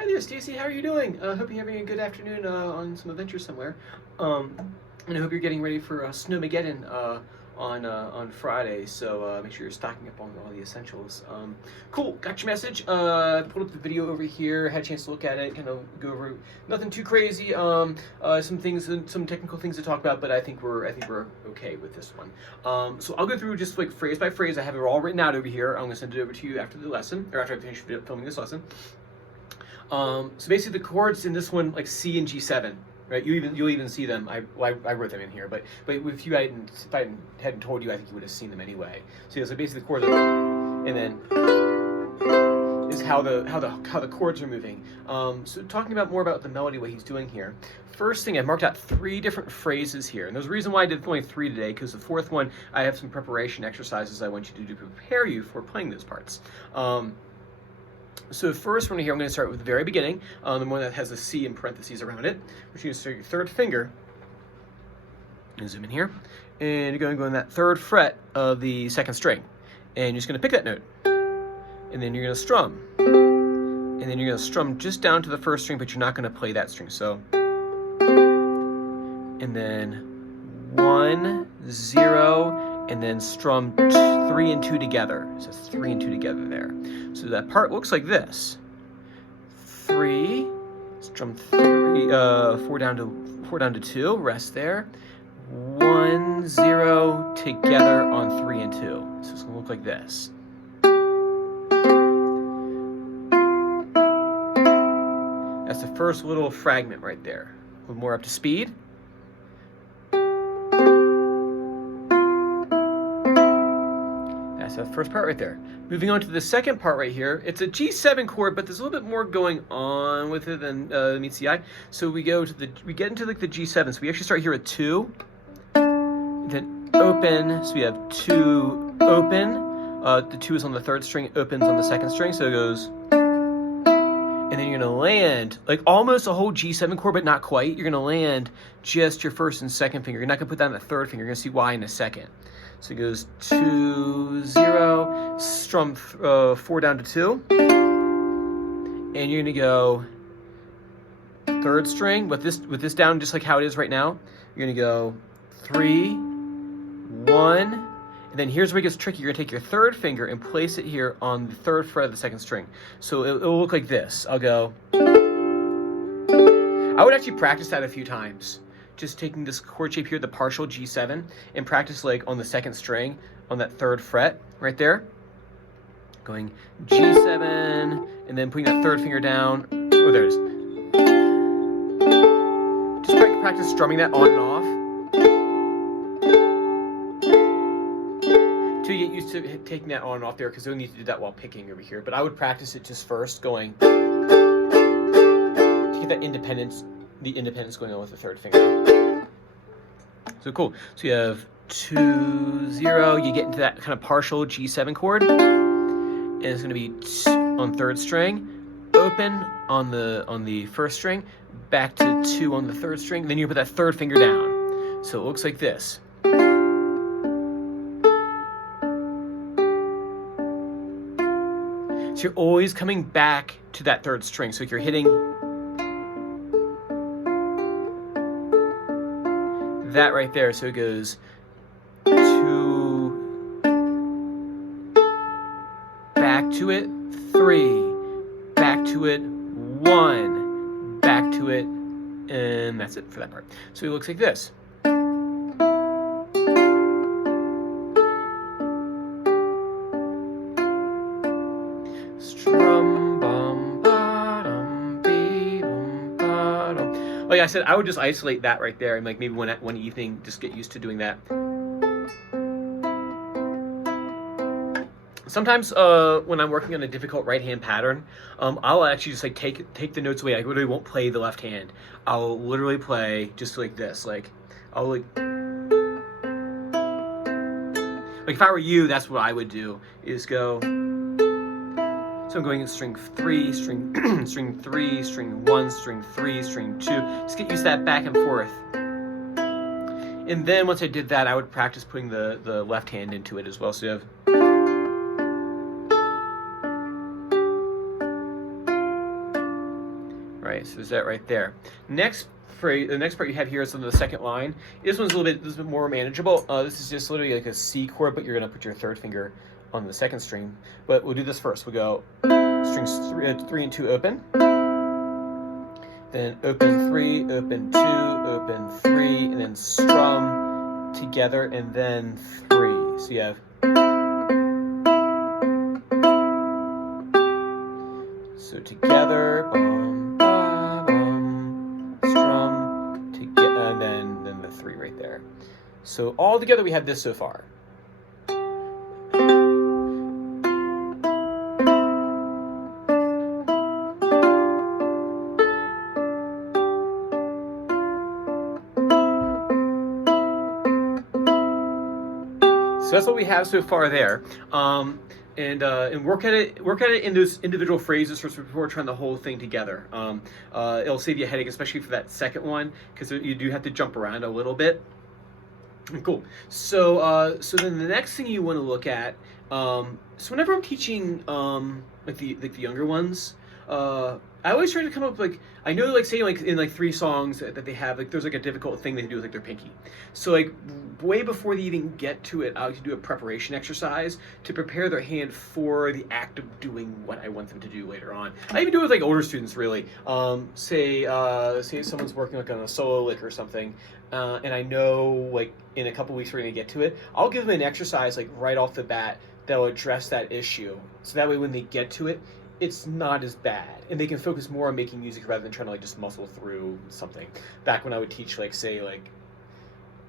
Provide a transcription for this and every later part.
Hi there, Stacy. How are you doing? Hope you're having a good afternoon on some adventure somewhere. And I hope you're getting ready for Snowmageddon on Friday. So make sure you're stocking up on all the essentials. Cool. Got your message. Pulled up the video over here. Had a chance to look at it. Kind of go over nothing too crazy. Some things, some technical things to talk about, but I think we're okay with this one. So I'll go through just like phrase by phrase. I have it all written out over here. I'm gonna send it over to you after the lesson, or after I finish filming this lesson. So basically the chords in this one, like C and G7, right? You'll even see them. I wrote them in here, but if I hadn't told you, I think you would have seen them anyway. So basically the chords are, and then is how the chords are moving. So talking about more about the melody, what he's doing here. First thing, I've marked out 3 different phrases here, and there's a reason why I did only 3 today, because the 4th one I have some preparation exercises I want you to do to prepare you for playing those parts. So the first one here, I'm going to start with the very beginning, the one that has a C in parentheses around it, which you start your 3rd finger. I'm going to zoom in here, and you're going to go on that 3rd fret of the 2nd string, and you're just going to pick that note, and then you're going to strum, and then you're going to strum just down to the 1st string, but you're not going to play that string. So, and then 1, 0, and then strum 3 and 2 together. So it's 3 and 2 together there. So that part looks like this: 3, strum 3, 4 down to 2, rest there. 1, 0 together on 3 and 2. So it's gonna look like this. That's the first little fragment right there. A little more up to speed. That's the first part right there. Moving on to the second part right here. It's a G7 chord, but there's a little bit more going on with it than meets the eye. So we get into like the G7. So we actually start here at 2, then open. So we have 2 open. The 2 is on the 3rd string, opens on the 2nd string. So it goes, and then you're gonna land like almost a whole G7 chord, but not quite. You're gonna land just your 1st and 2nd finger. You're not gonna put down the 3rd finger. You're gonna see why in a second. So it goes 2, 0, strum 4 down to 2, and you're gonna go 3rd string with this down just like how it is right now. You're gonna go 3, 1, and then here's where it gets tricky. You're gonna take your 3rd finger and place it here on the 3rd fret of the 2nd string. So it'll look like this. I'll go. I would actually practice that a few times. Just taking this chord shape here, the partial G7, and practice like on the 2nd string on that 3rd fret right there. Going G7, and then putting that 3rd finger down. Oh, there it is. Just practice strumming that on and off. Till you get used to taking that on and off there, because you'll need to do that while picking over here. But I would practice it just first, going to get that independence. The independence going on with the 3rd finger. So cool. So you have 2, 0. You get into that kind of partial G7 chord, and it's going to be on 3rd string, open on the 1st string, back to 2 on the 3rd string. Then you put that 3rd finger down. So it looks like this. So you're always coming back to that 3rd string. So if you're hitting that right there, so it goes 2, back to it, 3, back to it, 1, back to it, and that's it for that part. So it looks like this. Like I said, I would just isolate that right there, and like maybe one evening, just get used to doing that. Sometimes when I'm working on a difficult right hand pattern, I'll actually just like take the notes away. I literally won't play the left hand. I'll literally play just like this. Like I'll like if I were you, that's what I would do, is go. So I'm going in string 3, string 3, string 1, string 3, string 2. Just get used to that back and forth. And then once I did that, I would practice putting the left hand into it as well. So you have right? So there's that right there. Next phrase, the next part you have here is on the second line. This one's a little bit more manageable. This is just literally like a C chord, but you're gonna put your third finger on the second string. But we'll do this first. We'll go strings 3 and 2 open, then open 3, open 2, open 3, and then strum together, and then 3. So you have. So together, bum, ba, bum, strum, together, and then the 3 right there. So all together we have this so far. So that's what we have so far there. And work at it in those individual phrases before trying the whole thing together. It'll save you a headache, especially for that second one, because you do have to jump around a little bit. Cool. So then the next thing you want to look at. So whenever I'm teaching like the younger ones, I always try to come up with, like, I know, like, say, like, in, like, 3 songs that they have, like, there's, like, a difficult thing they do with, like, their pinky. So, like, way before they even get to it, I like to do a preparation exercise to prepare their hand for the act of doing what I want them to do later on. I even do it with, like, older students, really. Say someone's working, like, on a solo lick or something, and I know, like, in a couple weeks we're going to get to it. I'll give them an exercise, like, right off the bat that will address that issue. So that way when they get to it, it's not as bad, and they can focus more on making music rather than trying to, like, just muscle through something. Back when I would teach, like, say, like,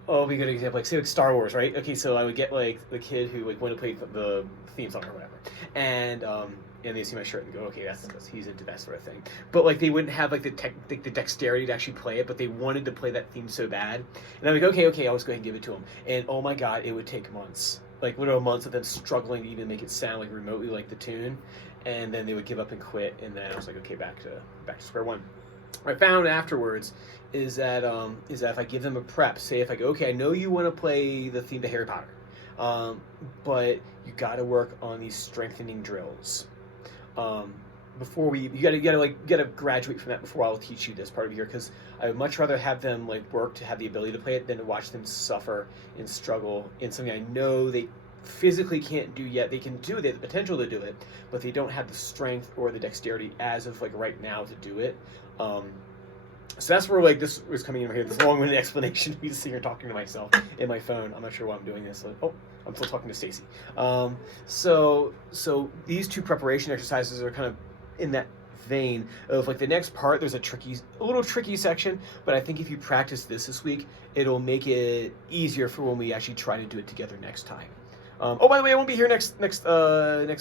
oh, be a good example, like, say, like, Star Wars, right? Okay, so I would get, like, the kid who, like, wanted to play the theme song or whatever, and they see my shirt and go, okay, that's he's into that sort of thing. But, like, they wouldn't have, like, the dexterity to actually play it, but they wanted to play that theme so bad, and I would go, okay, I'll just go ahead and give it to them. And oh my God, it would take months, like, literal months of them struggling to even make it sound like remotely like the tune. And then they would give up and quit, and then I was like, okay, back to square one. What I found afterwards is that if I give them a prep, say if I go, okay, I know you want to play the theme to Harry Potter, but you got to work on these strengthening drills. Before you gotta graduate from that before I'll teach you this part of here, because I would much rather have them, like, work to have the ability to play it than to watch them suffer and struggle in something I know they physically can't do yet. They can do it, they have the potential to do it, but they don't have the strength or the dexterity as of, like, right now to do it. So that's where, like, this was coming in right here, this long-winded explanation. Me just sitting here talking to myself in my phone. I'm not sure why I'm doing this. Like, oh, I'm still talking to Stacy. So these 2 preparation exercises are kind of in that vein of, like, the next part. There's a little tricky section, but I think if you practice this week, it'll make it easier for when we actually try to do it together next time. Oh, by the way, I won't be here next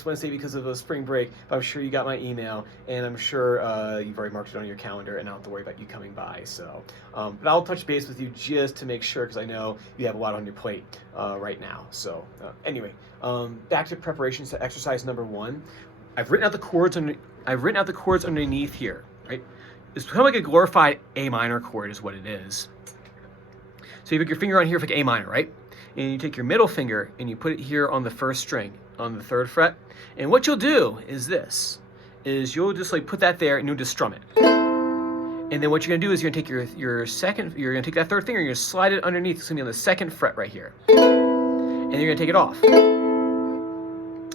Wednesday because of a spring break, but I'm sure you got my email, and I'm sure you've already marked it on your calendar, and I don't have to worry about you coming by. So, but I'll touch base with you just to make sure, because I know you have a lot on your plate right now. So, anyway, back to preparation. So, exercise number 1. I've written out the chords underneath here. Right, it's kind of like a glorified A minor chord, is what it is. So you put your finger on here for, like, A minor, right? And you take your middle finger and you put it here on the first string on the 3rd fret. And what you'll do is you'll just, like, put that there and you'll just strum it. And then what you're gonna do is you're gonna take you're gonna take that 3rd finger and you're gonna slide it underneath. It's gonna be on the 2nd fret right here. And you're gonna take it off.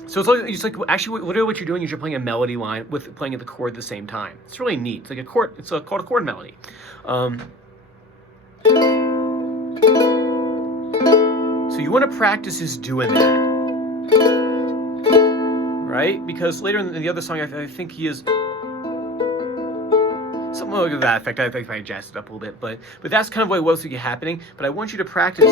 So it's like actually literally what you're doing is you're playing a melody line with playing the chord at the same time. It's really neat. It's like a chord. It's called a chord melody. So you want to practice is doing that, right? Because later in the other song, I think he is something like that effect. I think I jazzed it up a little bit, but that's kind of what was happening. But I want you to practice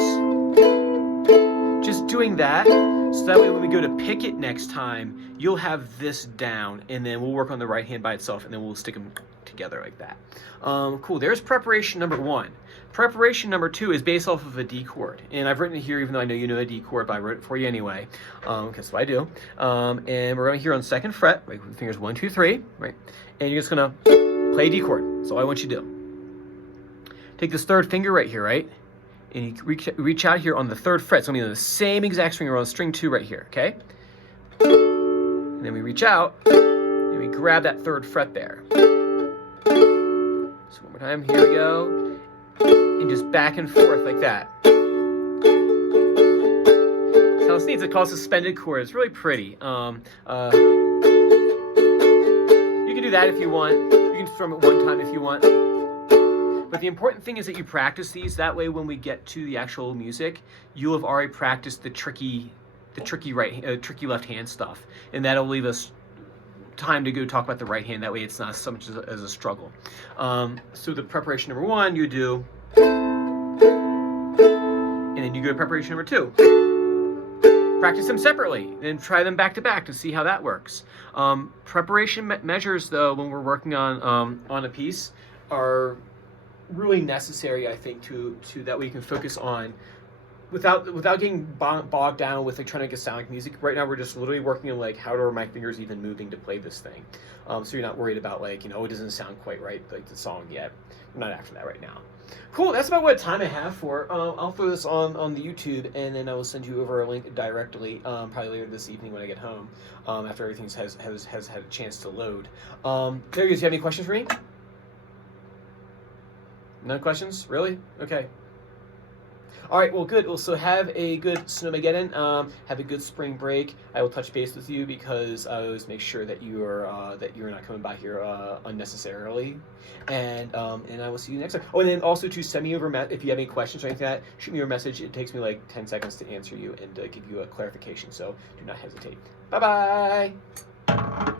just doing that, so that way when we go to pick it next time, you'll have this down, and then we'll work on the right hand by itself, and then we'll stick them together like that. Cool. There's preparation number 1. Preparation number 2 is based off of a D chord, and I've written it here even though I know you know a D chord, but I wrote it for you anyway, because I do. And we're going here on 2nd fret, right, with fingers 1, 2, 3, right, and you're just gonna play a D chord. That's all I want you to do. Take this 3rd finger right here, right, and you reach out here on the 3rd fret. So I'm going to the same exact string. We're on string 2 right here, okay? And then we reach out and we grab that 3rd fret there. So one more time. Here we go. And just back and forth like that. So it's neat. It's called suspended chord. It's really pretty. You can do that if you want. You can strum it one time if you want. But the important thing is that you practice these. That way, when we get to the actual music, you'll have already practiced the tricky left hand stuff, and that'll leave us time to go talk about the right hand. That way, it's not so much as a struggle. So the preparation number 1, you do, and then you go to preparation number 2. Practice them separately, then try them back to back to see how that works. Preparation measures, though, when we're working on a piece, are really necessary, I think, to that way you can focus on without getting bogged down with like trying to get sound like music. Right now we're just literally working on like how are my fingers even moving to play this thing. So you're not worried about like, it doesn't sound quite right like the song yet. I'm not after that right now. Cool, that's about what time I have for. I'll throw this on the YouTube, and then I will send you over a link directly, probably later this evening when I get home, after everything has had a chance to load. There you go. Do you have any questions for me? No questions? Really? Okay. All right, well, good. Well, so have a good Snowmageddon. Have a good spring break. I will touch base with you because I always make sure that you're not coming by here unnecessarily, and I will see you next time. Oh, and then also to send me over if you have any questions or anything like that, shoot me a message. It takes me like 10 seconds to answer you and give you a clarification. So do not hesitate. Bye bye.